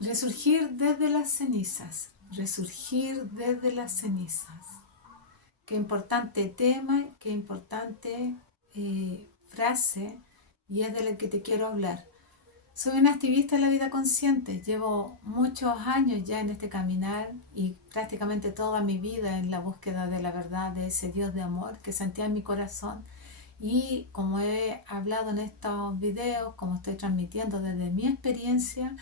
Resurgir desde las cenizas, resurgir desde las cenizas. Qué importante tema, qué importante frase, y es de la que te quiero hablar. Soy una activista de la vida consciente, llevo muchos años ya en este caminar y prácticamente toda mi vida en la búsqueda de la verdad, de ese Dios de amor que sentía en mi corazón. Y como he hablado en estos videos, como estoy transmitiendo desde mi experiencia,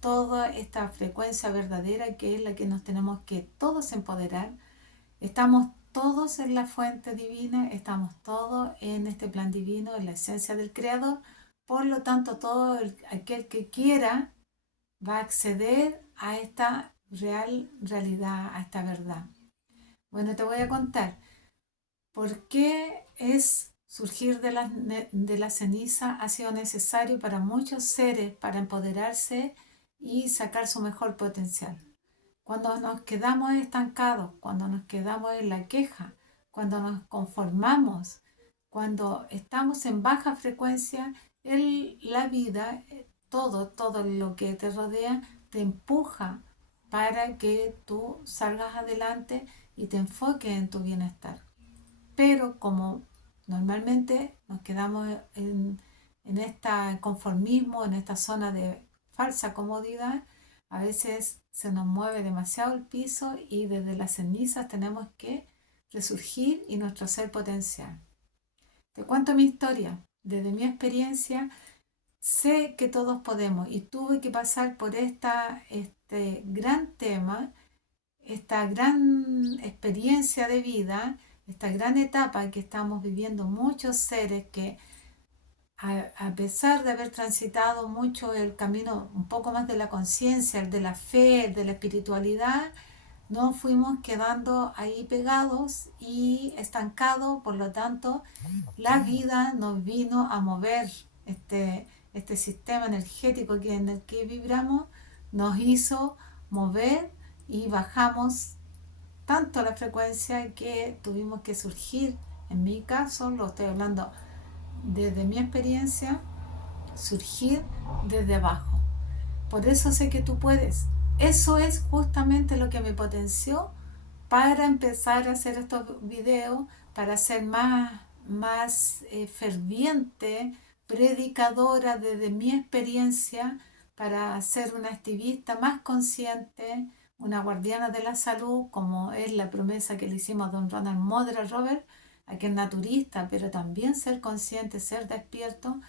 toda esta frecuencia verdadera que es la que nos tenemos que todos empoderar. Estamos todos en la fuente divina, estamos todos en este plan divino, en la esencia del Creador. Por lo tanto, todo aquel que quiera va a acceder a esta realidad, a esta verdad. Bueno, te voy a contar por qué surgir de la ceniza ha sido necesario para muchos seres para empoderarse y sacar su mejor potencial. Cuando nos quedamos estancados, cuando nos quedamos en la queja, cuando nos conformamos, cuando estamos en baja frecuencia, la vida, todo lo que te rodea, te empuja para que tú salgas adelante y te enfoques en tu bienestar. Pero como normalmente nos quedamos en este conformismo, en esta zona de falsa comodidad, a veces se nos mueve demasiado el piso y desde las cenizas tenemos que resurgir y nuestro ser potencial. Te cuento mi historia. Desde mi experiencia, sé que todos podemos y tuve que pasar por este gran tema, esta gran experiencia de vida, esta gran etapa que estamos viviendo muchos seres que a pesar de haber transitado mucho el camino un poco más de la conciencia, el de la fe, el de la espiritualidad, nos fuimos quedando ahí pegados y estancados. Por lo tanto, la vida nos vino a mover este sistema energético en el que vibramos, nos hizo mover y bajamos tanto la frecuencia que tuvimos que surgir. En mi caso, lo estoy hablando desde mi experiencia, surgir desde abajo. Por eso sé que tú puedes. Eso es justamente lo que me potenció para empezar a hacer estos videos, para ser más ferviente, predicadora desde mi experiencia, para ser una activista más consciente, una guardiana de la salud, como es la promesa que le hicimos a don Ronald Modra Robert, aquel naturista, pero también ser consciente, ser despierto,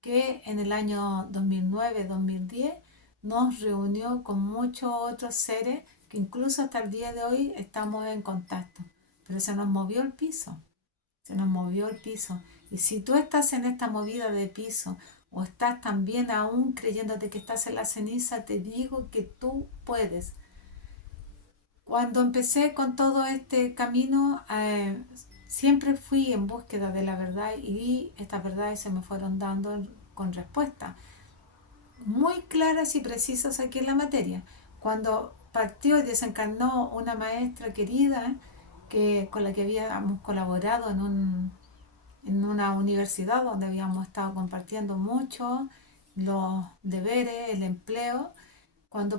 que en el año 2009-2010 nos reunió con muchos otros seres que incluso hasta el día de hoy estamos en contacto. Pero se nos movió el piso, se nos movió el piso. Y si tú estás en esta movida de piso o estás también aún creyéndote que estás en la ceniza, te digo que tú puedes. Cuando empecé con todo este camino, siempre fui en búsqueda de la verdad y estas verdades se me fueron dando con respuesta muy claras y precisas aquí en la materia. Cuando partió y desencarnó una maestra querida con la que habíamos colaborado en una universidad donde habíamos estado compartiendo mucho los deberes, el empleo, cuando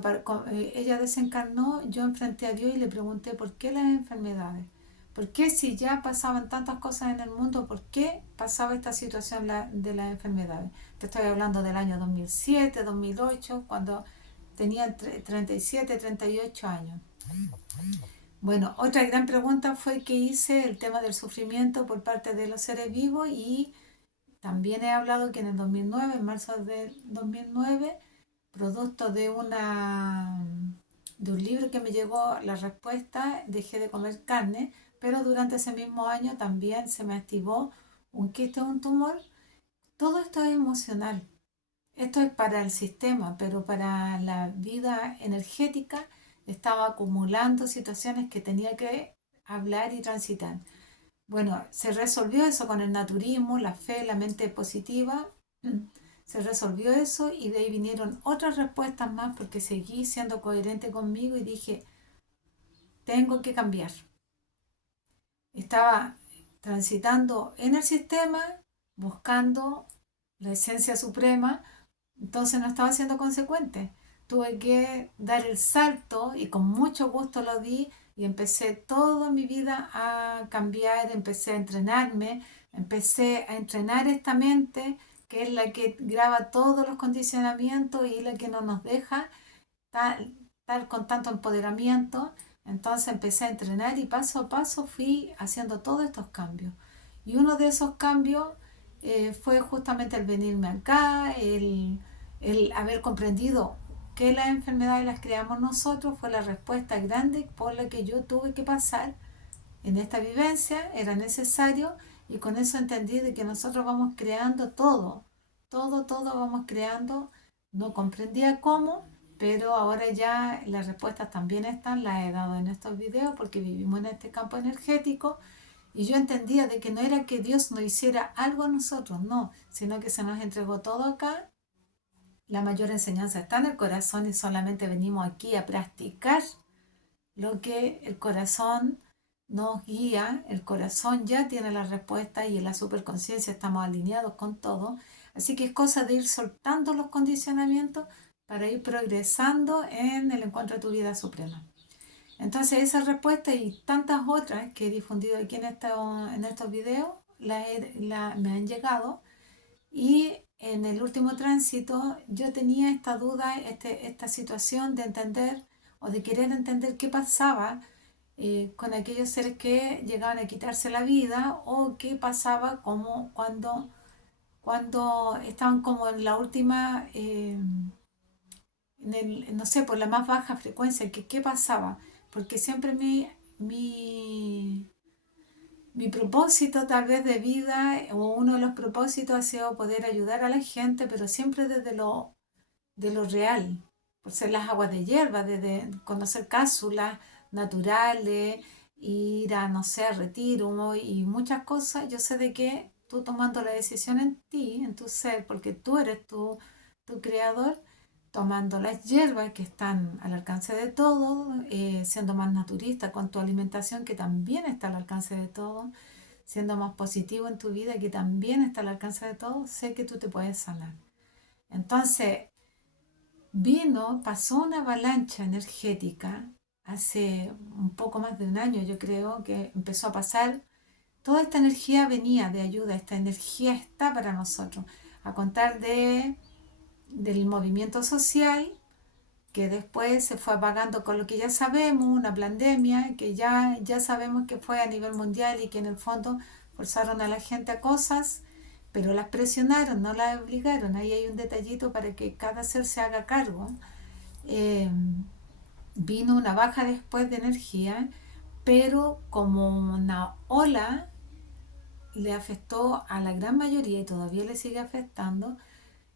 ella desencarnó, yo enfrenté a Dios y le pregunté por qué las enfermedades. ¿Por qué si ya pasaban tantas cosas en el mundo, por qué pasaba esta situación de las enfermedades? Te estoy hablando del año 2007, 2008, cuando tenía 37, 38 años. Bueno, otra gran pregunta fue que hice el tema del sufrimiento por parte de los seres vivos, y también he hablado que en el 2009, en marzo del 2009, producto de un libro que me llegó la respuesta, dejé de comer carne, pero durante ese mismo año también se me activó un quiste, un tumor. Todo esto es emocional. Esto es para el sistema, pero para la vida energética estaba acumulando situaciones que tenía que hablar y transitar. Bueno, se resolvió eso con el naturismo, la fe, la mente positiva. Se resolvió eso y de ahí vinieron otras respuestas más porque seguí siendo coherente conmigo y dije, tengo que cambiar. Estaba transitando en el sistema, buscando la esencia suprema, entonces no estaba siendo consecuente. tuve que dar el salto y con mucho gusto lo di y empecé toda mi vida a cambiar, empecé a entrenarme, empecé a entrenar esta mente que es la que graba todos los condicionamientos y la que no nos deja estar con tanto empoderamiento. Entonces empecé a entrenar y paso a paso fui haciendo todos estos cambios. Y uno de esos cambios fue justamente el venirme acá, el haber comprendido que las enfermedades las creamos nosotros, fue la respuesta grande por la que yo tuve que pasar en esta vivencia, era necesario, y con eso entendí de que nosotros vamos creando todo, todo vamos creando. No comprendía cómo, pero ahora ya las respuestas también están, las he dado en estos videos porque vivimos en este campo energético y yo entendía de que no era que Dios nos hiciera algo a nosotros, no, sino que se nos entregó todo acá. La mayor enseñanza está en el corazón y solamente venimos aquí a practicar lo que el corazón nos guía. El corazón ya tiene la respuesta y en la superconciencia estamos alineados con todo. Así que es cosa de ir soltando los condicionamientos para ir progresando en el encuentro de tu vida suprema. Entonces esa respuesta y tantas otras que he difundido aquí en estos videos me han llegado y en el último tránsito yo tenía esta duda, esta situación de entender o de querer entender qué pasaba con aquellos seres que llegaban a quitarse la vida o qué pasaba como cuando estaban como en la última, no sé, por la más baja frecuencia, que qué pasaba. Porque siempre mi propósito tal vez de vida o uno de los propósitos ha sido poder ayudar a la gente, pero siempre desde de lo real, por ser las aguas de hierba, desde conocer cápsulas naturales, ir a, no sé, a retiro y muchas cosas. Yo sé de que tú tomando la decisión en ti, en tu ser, porque tú eres tu creador, tomando las hierbas que están al alcance de todo, siendo más naturista con tu alimentación que también está al alcance de todo, siendo más positivo en tu vida que también está al alcance de todo, sé que tú te puedes sanar. Entonces, pasó una avalancha energética hace un poco más de un año, yo creo, que empezó a pasar. Toda esta energía venía de ayuda, esta energía está para nosotros. A contar del movimiento social, que después se fue apagando con lo que ya sabemos, una pandemia, que ya sabemos que fue a nivel mundial y que en el fondo forzaron a la gente a cosas, pero las presionaron, no las obligaron. Ahí hay un detallito para que cada ser se haga cargo. Eh, Vino una baja después de energía, pero como una ola le afectó a la gran mayoría y todavía le sigue afectando,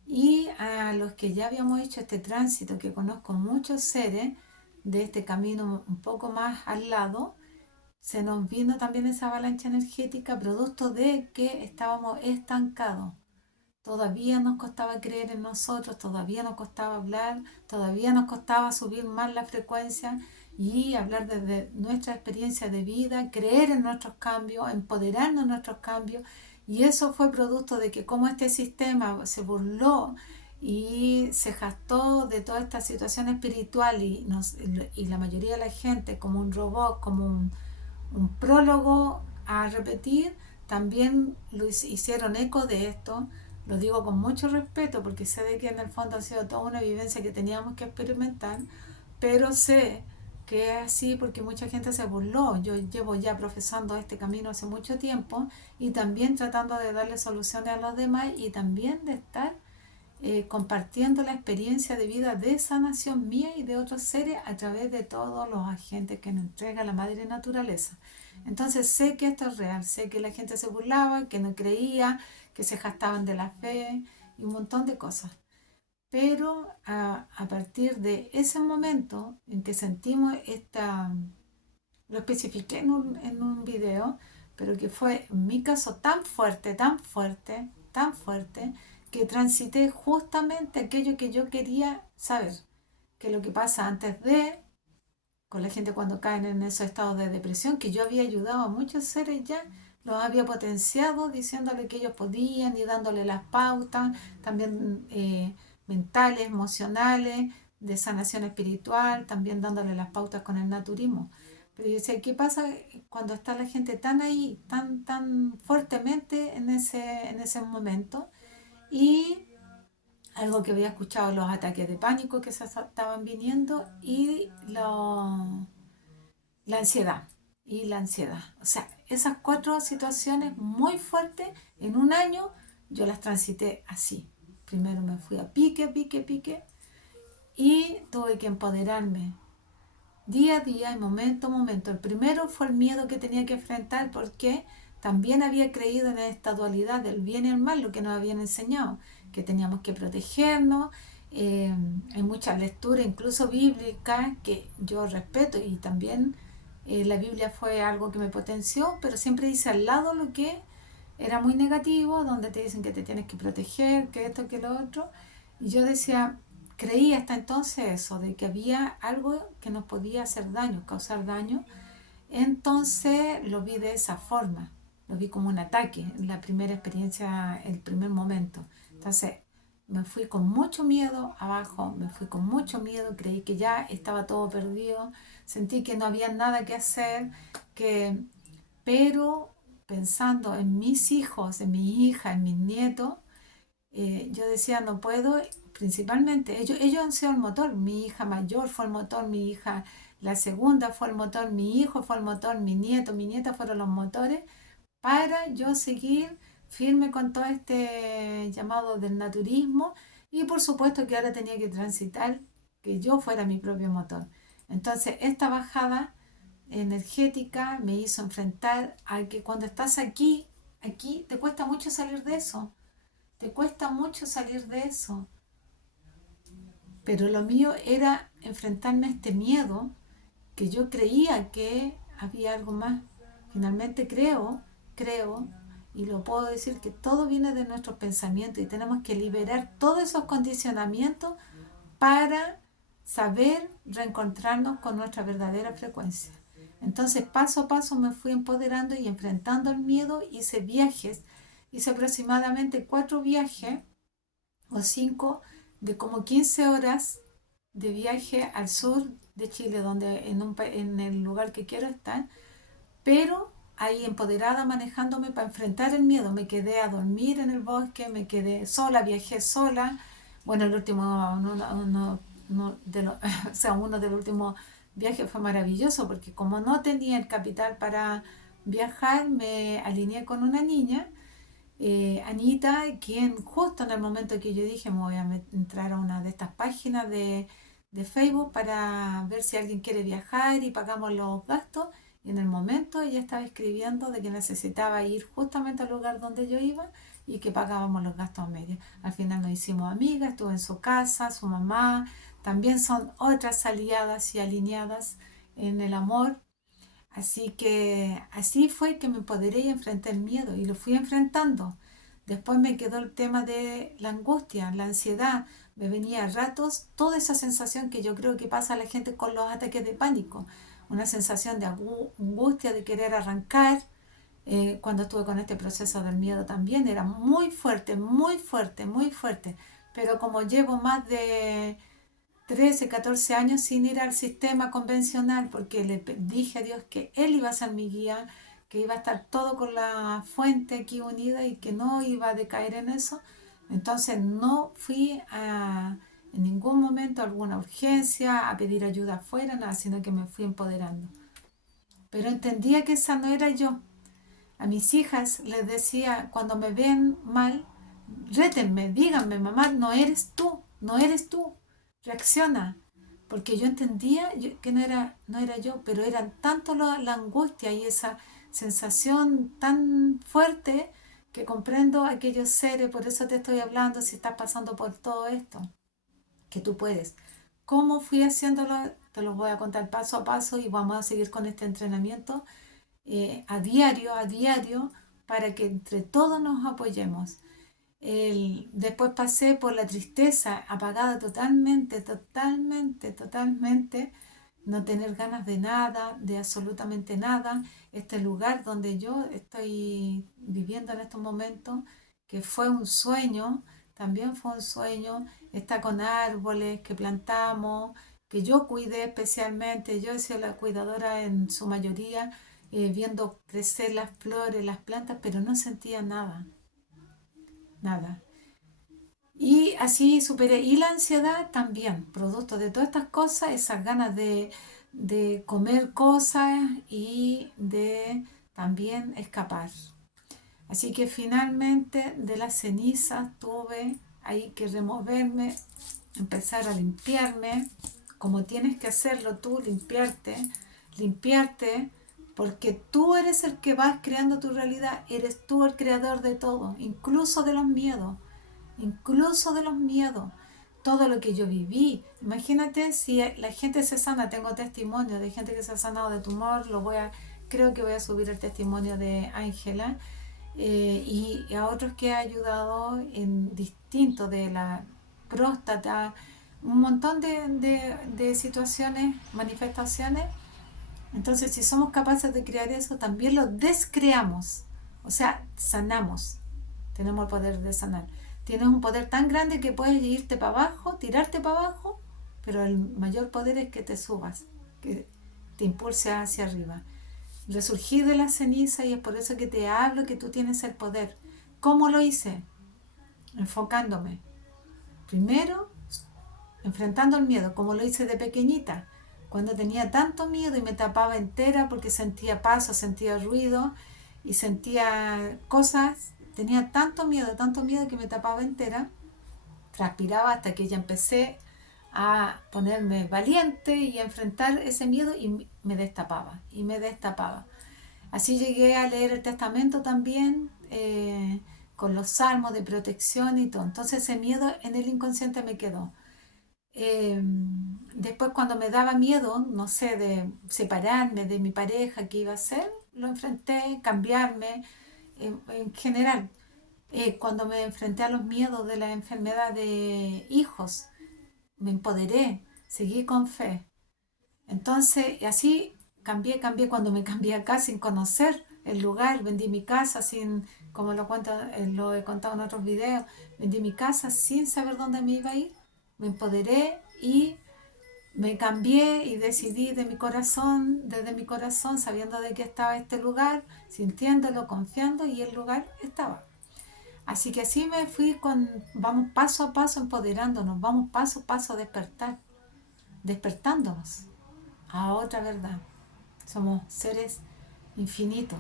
y a los que ya habíamos hecho este tránsito, que conozco muchos seres de este camino un poco más al lado, se nos vino también esa avalancha energética producto de que estábamos estancados. Todavía nos costaba creer en nosotros, todavía nos costaba hablar, todavía nos costaba subir más la frecuencia y hablar desde nuestra experiencia de vida, creer en nuestros cambios, empoderarnos en nuestros cambios. Y eso fue producto de que como este sistema se burló y se jactó de toda esta situación espiritual y la mayoría de la gente como un robot, como un prólogo a repetir, también hicieron eco de esto. Lo digo con mucho respeto porque sé de que en el fondo ha sido toda una vivencia que teníamos que experimentar, pero sé que es así porque mucha gente se burló. Yo llevo ya profesando este camino hace mucho tiempo y también tratando de darle soluciones a los demás y también de estar compartiendo la experiencia de vida de sanación mía y de otros seres a través de todos los agentes que nos entrega la madre naturaleza. Entonces sé que esto es real, sé que la gente se burlaba, que no creía, que se jactaban de la fe y un montón de cosas. Pero a partir de ese momento en que sentimos lo especifiqué en un video, pero que fue en mi caso tan fuerte, tan fuerte, tan fuerte, que transité justamente aquello que yo quería saber, que lo que pasa antes de, con la gente cuando caen en esos estados de depresión, que yo había ayudado a muchos seres ya, los había potenciado diciéndole que ellos podían y dándole las pautas, también mentales, emocionales, de sanación espiritual, también dándole las pautas con el naturismo. Pero yo decía, ¿qué pasa cuando está la gente tan ahí, tan fuertemente en ese momento? Y algo que había escuchado, los ataques de pánico que se estaban viniendo y la ansiedad. Y la ansiedad. O sea, esas cuatro situaciones muy fuertes en un año, yo las transité así. Primero me fui a pique, y tuve que empoderarme día a día y momento a momento. El primero fue el miedo que tenía que enfrentar porque también había creído en esta dualidad del bien y el mal, lo que nos habían enseñado, que teníamos que protegernos. Hay muchas lecturas, incluso bíblicas, que yo respeto y también la Biblia fue algo que me potenció, pero siempre dice al lado lo que era muy negativo, donde te dicen que te tienes que proteger, que esto, que lo otro. Y yo decía, creí hasta entonces eso, de que había algo que nos podía hacer daño, causar daño. Entonces lo vi de esa forma, lo vi como un ataque, la primera experiencia, el primer momento. Entonces me fui con mucho miedo abajo, me fui con mucho miedo, creí que ya estaba todo perdido, sentí que no había nada que hacer, que, pero pensando en mis hijos, en mi hija, en mis nietos, yo decía, no puedo, principalmente, ellos han sido el motor, mi hija mayor fue el motor, mi hija, la segunda fue el motor, mi hijo fue el motor, mi nieto, mi nieta fueron los motores, para yo seguir firme con todo este llamado del naturismo y por supuesto que ahora tenía que transitar que yo fuera mi propio motor. Entonces, esta bajada energética me hizo enfrentar a que cuando estás aquí te cuesta mucho salir de eso. Te cuesta mucho salir de eso. Pero lo mío era enfrentarme a este miedo que yo creía que había algo más. Finalmente creo, y lo puedo decir que todo viene de nuestros pensamientos y tenemos que liberar todos esos condicionamientos para saber reencontrarnos con nuestra verdadera frecuencia. Entonces, paso a paso me fui empoderando y enfrentando el miedo, hice viajes, hice aproximadamente 4 viajes o 5 de como 15 horas de viaje al sur de Chile, donde en el lugar que quiero estar, pero ahí empoderada manejándome para enfrentar el miedo. Me quedé a dormir en el bosque, me quedé sola, viajé sola. Bueno, el último, o sea, uno de los últimos viajes fue maravilloso porque como no tenía el capital para viajar, me alineé con una niña, Anita, quien justo en el momento que yo dije me voy a entrar a una de estas páginas de Facebook para ver si alguien quiere viajar y pagamos los gastos, y en el momento ella estaba escribiendo de que necesitaba ir justamente al lugar donde yo iba y que pagábamos los gastos medios. Al final nos hicimos amigas, estuve en su casa, su mamá, también son otras aliadas y alineadas en el amor. Así que así fue que me empoderé y enfrenté el miedo y lo fui enfrentando. Después me quedó el tema de la angustia, la ansiedad. Me venía a ratos toda esa sensación que yo creo que pasa a la gente con los ataques de pánico. Una sensación de angustia, de querer arrancar. Cuando estuve con este proceso del miedo también era muy fuerte, muy fuerte, muy fuerte. Pero como llevo más de 13, 14 años sin ir al sistema convencional porque le dije a Dios que Él iba a ser mi guía, que iba a estar todo con la fuente aquí unida y que no iba a decaer en eso. Entonces no fui en ningún momento a alguna urgencia, a pedir ayuda afuera, nada, sino que me fui empoderando. Pero entendía que esa no era yo. A mis hijas les decía, cuando me ven mal, rétenme, díganme, mamá, no eres tú, no eres tú, reacciona. Porque yo entendía que no era yo, pero eran tanto la angustia y esa sensación tan fuerte que comprendo a aquellos seres, por eso te estoy hablando, si estás pasando por todo esto, que tú puedes. ¿Cómo fui haciéndolo? Te lo voy a contar paso a paso y vamos a seguir con este entrenamiento a diario, para que entre todos nos apoyemos. Después pasé por la tristeza, apagada totalmente, no tener ganas de nada, de absolutamente nada. Este lugar donde yo estoy viviendo en estos momentos, que fue un sueño, también fue un sueño. Está con árboles que plantamos, que yo cuidé especialmente. Yo he sido la cuidadora en su mayoría, viendo crecer las flores, las plantas, pero no sentía nada, nada. Y así superé. Y la ansiedad también, producto de todas estas cosas, esas ganas de comer cosas y de también escapar. Así que finalmente de las cenizas tuve ahí que removerme, empezar a limpiarme, como tienes que hacerlo tú, limpiarte, porque tú eres el que vas creando tu realidad, eres tú el creador de todo, incluso de los miedos, todo lo que yo viví. Imagínate si la gente se sana, tengo testimonio de gente que se ha sanado de tumor, creo que voy a subir el testimonio de Ángela, y a otros que ha ayudado en distinto de la próstata, un montón de situaciones, manifestaciones. Entonces, si somos capaces de crear eso, también lo descreamos, o sea, sanamos. Tenemos el poder de sanar. Tienes un poder tan grande que puedes irte para abajo, tirarte para abajo, pero el mayor poder es que te subas, que te impulse hacia arriba. Resurgir de la ceniza, y es por eso que te hablo que tú tienes el poder. ¿Cómo lo hice? Enfocándome. Primero, enfrentando el miedo, como lo hice de pequeñita, cuando tenía tanto miedo y me tapaba entera porque sentía pasos, sentía ruido y sentía cosas, tenía tanto miedo que me tapaba entera, transpiraba hasta que ya empecé a ponerme valiente y a enfrentar ese miedo y me destapaba y me destapaba. Así llegué a leer el Testamento también, con los salmos de protección y todo. Entonces ese miedo en el inconsciente me quedó. Después cuando me daba miedo, no sé, de separarme de mi pareja, qué iba a hacer, lo enfrenté, cambiarme, en general. Cuando me enfrenté a los miedos de la enfermedad de hijos, me empoderé, seguí con fe. Entonces, así cambié cuando me cambié acá sin conocer el lugar, vendí mi casa sin, como lo he contado en otros videos, vendí mi casa sin saber dónde me iba a ir, me empoderé y me cambié y decidí desde mi corazón, sabiendo de que estaba este lugar, sintiéndolo, confiando, y el lugar estaba. Así que así me fui vamos paso a paso empoderándonos, vamos paso a paso a despertándonos a otra verdad. Somos seres infinitos.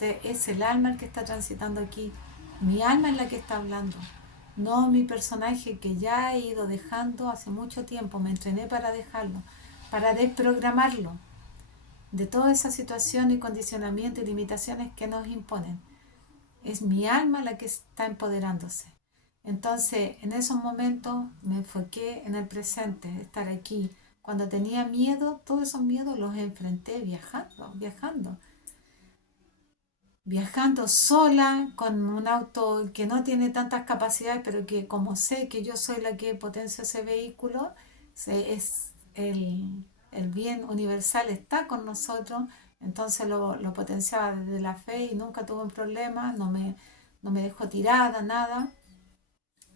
Es el alma el que está transitando aquí. Mi alma es la que está hablando. No mi personaje que ya he ido dejando hace mucho tiempo. Me entrené para dejarlo, para desprogramarlo de toda esa situación y condicionamiento y limitaciones que nos imponen. Es mi alma la que está empoderándose. Entonces, en esos momentos me enfoqué en el presente, estar aquí. Cuando tenía miedo, todos esos miedos los enfrenté viajando sola, con un auto que no tiene tantas capacidades, pero que como sé que yo soy la que potencia ese vehículo, es el bien universal está con nosotros, entonces lo potenciaba desde la fe y nunca tuve un problema, no me dejó tirada, nada.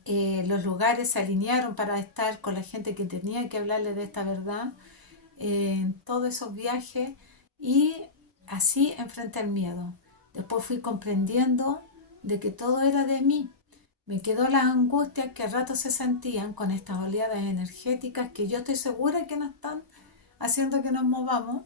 Los lugares se alinearon para estar con la gente que tenía que hablarle de esta verdad, en todos esos viajes, y así enfrenté el miedo. Después fui comprendiendo de que todo era de mí. Me quedó las angustias que a rato se sentían con estas oleadas energéticas que yo estoy segura que nos están haciendo que nos movamos.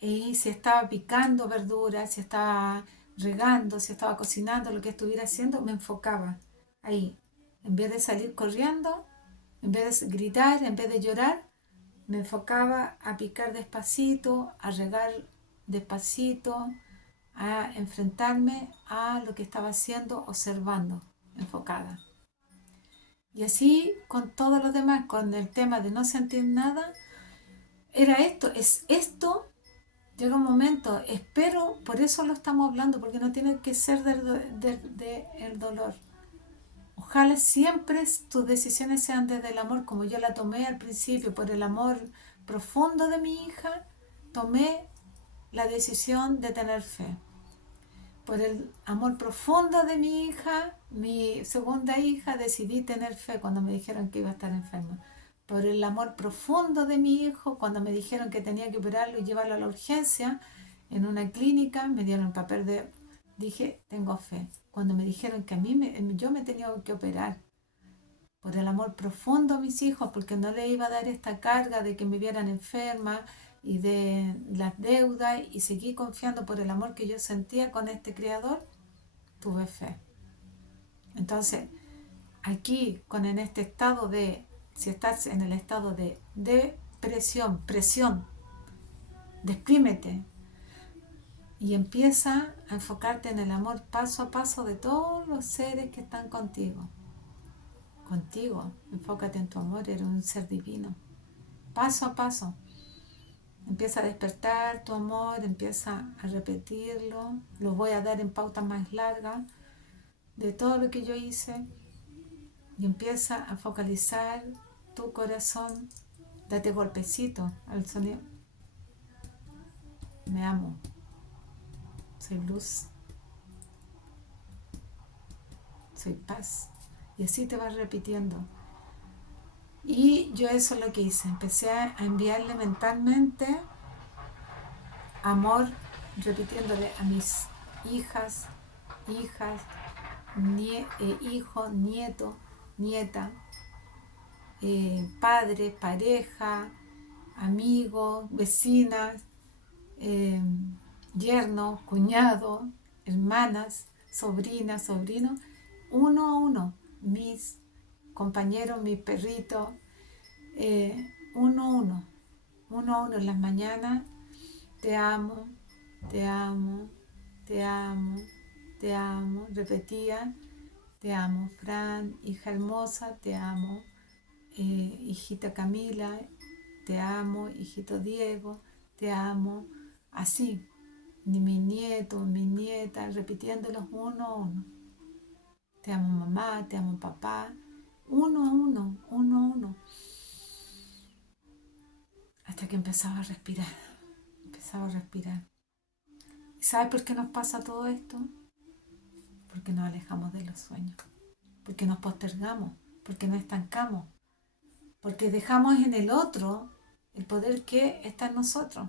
Y si estaba picando verduras, si estaba regando, si estaba cocinando, lo que estuviera haciendo, me enfocaba ahí. En vez de salir corriendo, en vez de gritar, en vez de llorar, me enfocaba a picar despacito, a regar despacito, a enfrentarme a lo que estaba haciendo, observando, enfocada. Y así con todos los demás, con el tema de no sentir nada, era esto, es esto. Llega un momento, espero, por eso lo estamos hablando, porque no tiene que ser del dolor. Ojalá siempre tus decisiones sean desde el amor, como yo la tomé al principio, por el amor profundo de mi hija, tomé la decisión de tener fe. por el amor profundo de mi hija, mi segunda hija, decidí tener fe cuando me dijeron que iba a estar enferma. Por el amor profundo de mi hijo, cuando me dijeron que tenía que operarlo y llevarlo a la urgencia, en una clínica, me dieron el papel de... Dije, tengo fe. Cuando me dijeron que yo me tenía que operar, por el amor profundo a mis hijos, porque no le iba a dar esta carga de que me vieran enferma y de las deudas, y seguí confiando por el amor que yo sentía con este Creador, tuve fe. Entonces, aquí, en este estado de, si estás en el estado de depresión, presión, desprímete y empieza a enfocarte en el amor paso a paso de todos los seres que están contigo. Enfócate en tu amor, eres un ser divino. Paso a paso. Empieza a despertar tu amor, empieza a repetirlo. Lo voy a dar en pautas más largas de todo lo que yo hice. Y empieza a focalizar tu corazón. Date golpecito al sonido. Me amo. Soy luz. Soy paz. Y así te vas repitiendo. Y yo eso es lo que hice. Empecé a enviarle mentalmente amor, repitiéndole a mis hijas, hijo, nieto, nieta, padre, pareja, amigos, vecinas, yerno, cuñado, hermanas, sobrinas, sobrinos, uno a uno, mis compañeros, mis perritos, uno a uno en las mañanas. Te amo, te amo, te amo, te amo. Repetía, te amo, Fran, hija hermosa, te amo, hijita Camila, te amo, hijito Diego, te amo. Así, ni mi nieto, mi nieta, repitiéndolos uno a uno. Te amo mamá, te amo papá, uno a uno, uno a uno. Hasta que empezaba a respirar. ¿Y sabes por qué nos pasa todo esto? Porque nos alejamos de los sueños, porque nos postergamos, porque nos estancamos, porque dejamos en el otro el poder que está en nosotros,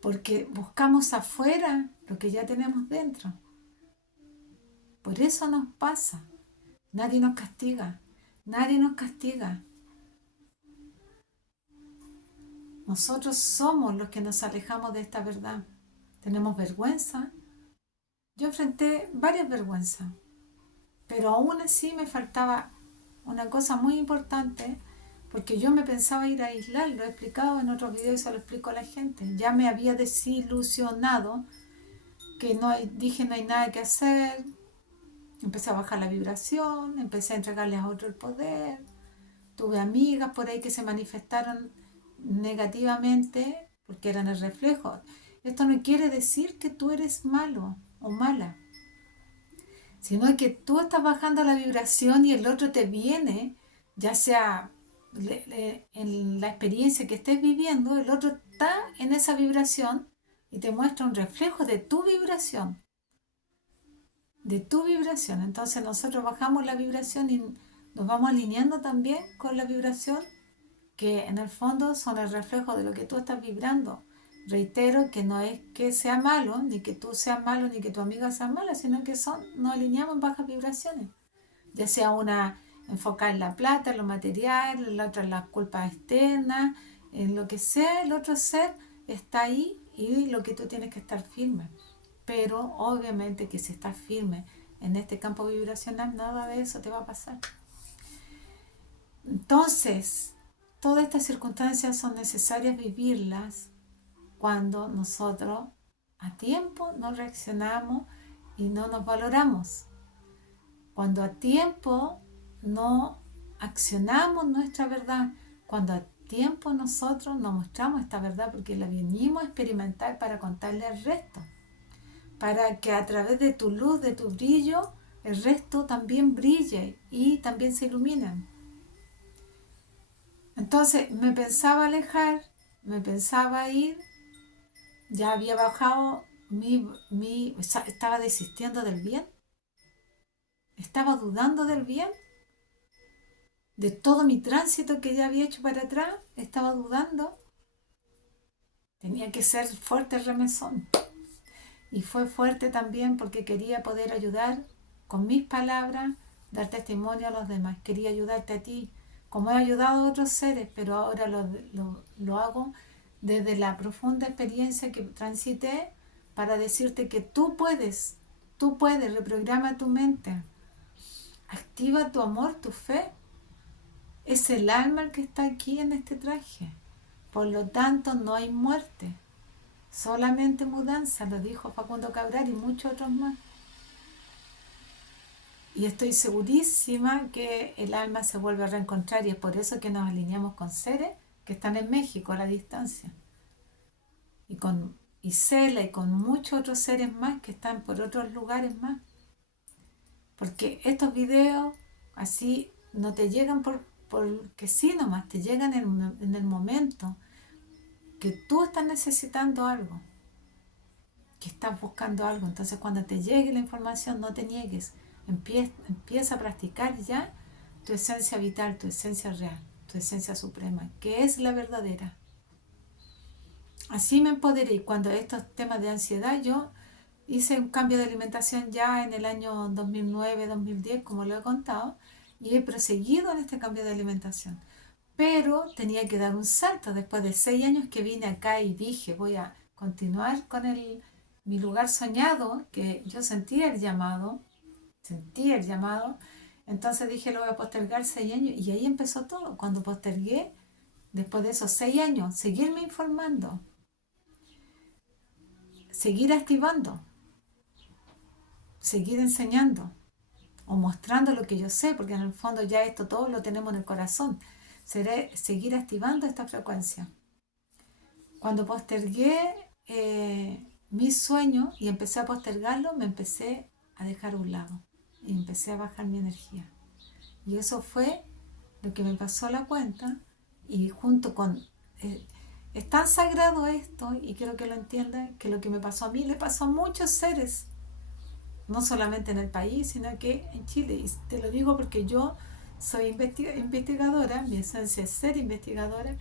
porque buscamos afuera lo que ya tenemos dentro. Por eso nos pasa. Nadie nos castiga. Nosotros somos los que nos alejamos de esta verdad. Tenemos vergüenza. Yo enfrenté varias vergüenzas, pero aún así me faltaba una cosa muy importante, porque yo me pensaba ir a aislar, lo he explicado en otros videos y se lo explico a la gente. Ya me había desilusionado, que dije no hay nada que hacer, empecé a bajar la vibración, empecé a entregarles a otro el poder, tuve amigas por ahí que se manifestaron negativamente porque eran el reflejo. Esto no quiere decir que tú eres malo o mala, sino que tú estás bajando la vibración y el otro te viene, ya sea en la experiencia que estés viviendo, el otro está en esa vibración y te muestra un reflejo de tu vibración. Entonces nosotros bajamos la vibración y nos vamos alineando también con la vibración, que en el fondo son el reflejo de lo que tú estás vibrando. Reitero que no es que sea malo, ni que tú seas malo, ni que tu amiga sea mala, sino que nos alineamos en bajas vibraciones. Ya sea una enfocada en la plata, en lo material, la otra en las culpas externas, en lo que sea, el otro ser está ahí y lo que tú tienes que estar firme. Pero obviamente que si estás firme en este campo vibracional, nada de eso te va a pasar. Entonces, todas estas circunstancias son necesarias vivirlas cuando nosotros a tiempo no reaccionamos y no nos valoramos. Cuando a tiempo no accionamos nuestra verdad, cuando a tiempo nosotros nos mostramos esta verdad, porque la venimos a experimentar para contarle al resto, para que a través de tu luz, de tu brillo, el resto también brille y también se iluminen. Entonces me pensaba alejar, me pensaba ir, ya había bajado estaba desistiendo del bien, estaba dudando del bien, de todo mi tránsito que ya había hecho para atrás, estaba dudando. Tenía que ser fuerte el remesón. Y fue fuerte también porque quería poder ayudar con mis palabras, dar testimonio a los demás. Quería ayudarte a ti, como he ayudado a otros seres, pero ahora lo hago desde la profunda experiencia que transité para decirte que tú puedes, reprograma tu mente, activa tu amor, tu fe. Es el alma el que está aquí en este traje. Por lo tanto, no hay muerte, solamente mudanza, lo dijo Facundo Cabral y muchos otros más. Y estoy segurísima que el alma se vuelve a reencontrar y es por eso que nos alineamos con seres que están en México a la distancia. Y con Isela y con muchos otros seres más que están por otros lugares más. Porque estos videos así no te llegan porque sí nomás, te llegan en el momento que tú estás necesitando algo, que estás buscando algo. Entonces cuando te llegue la información no te niegues, empieza a practicar ya tu esencia vital, tu esencia real, tu esencia suprema, que es la verdadera. Así me empoderé. Y cuando estos temas de ansiedad, yo hice un cambio de alimentación ya en el año 2009-2010, como lo he contado, y he proseguido en este cambio de alimentación. Pero tenía que dar un salto después de 6 años que vine acá y dije, voy a continuar con mi lugar soñado, que yo sentía el llamado. Entonces dije, lo voy a postergar 6 años y ahí empezó todo. Cuando postergué, después de esos 6 años, seguirme informando, seguir activando, seguir enseñando o mostrando lo que yo sé, porque en el fondo ya esto todo lo tenemos en el corazón. Seguir activando esta frecuencia. Cuando postergué mis sueños y empecé a postergarlo, me empecé a dejar a un lado y empecé a bajar mi energía. Y eso fue lo que me pasó a la cuenta y junto con... es tan sagrado esto y quiero que lo entiendan, que lo que me pasó a mí le pasó a muchos seres, no solamente en el país, sino que en Chile. Y te lo digo porque yo soy investigadora, mi esencia es ser investigadora.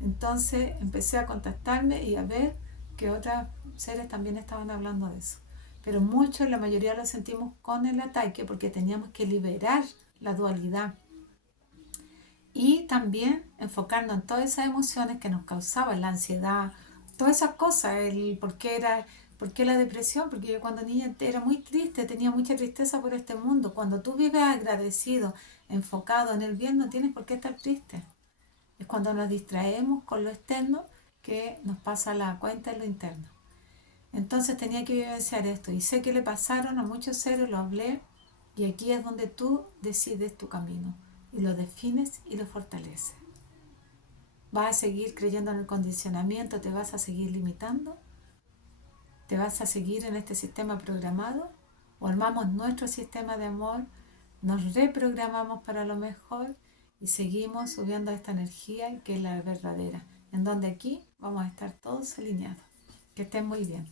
Entonces empecé a contactarme y a ver que otros seres también estaban hablando de eso. Pero muchos, la mayoría lo sentimos con el ataque porque teníamos que liberar la dualidad y también enfocarnos en todas esas emociones que nos causaban la ansiedad, todas esas cosas, el por qué la depresión, porque yo cuando niña era muy triste, tenía mucha tristeza por este mundo. Cuando tú vives agradecido, enfocado en el bien, no tienes por qué estar triste. Es cuando nos distraemos con lo externo que nos pasa la cuenta en lo interno. Entonces tenía que vivenciar esto y sé que le pasaron a muchos seres, lo hablé y aquí es donde tú decides tu camino y lo defines y lo fortaleces. ¿Vas a seguir creyendo en el condicionamiento? ¿Te vas a seguir limitando? ¿Te vas a seguir en este sistema programado? ¿O armamos nuestro sistema de amor? Nos reprogramamos para lo mejor y seguimos subiendo esta energía que es la verdadera, en donde aquí vamos a estar todos alineados. Que estén muy bien.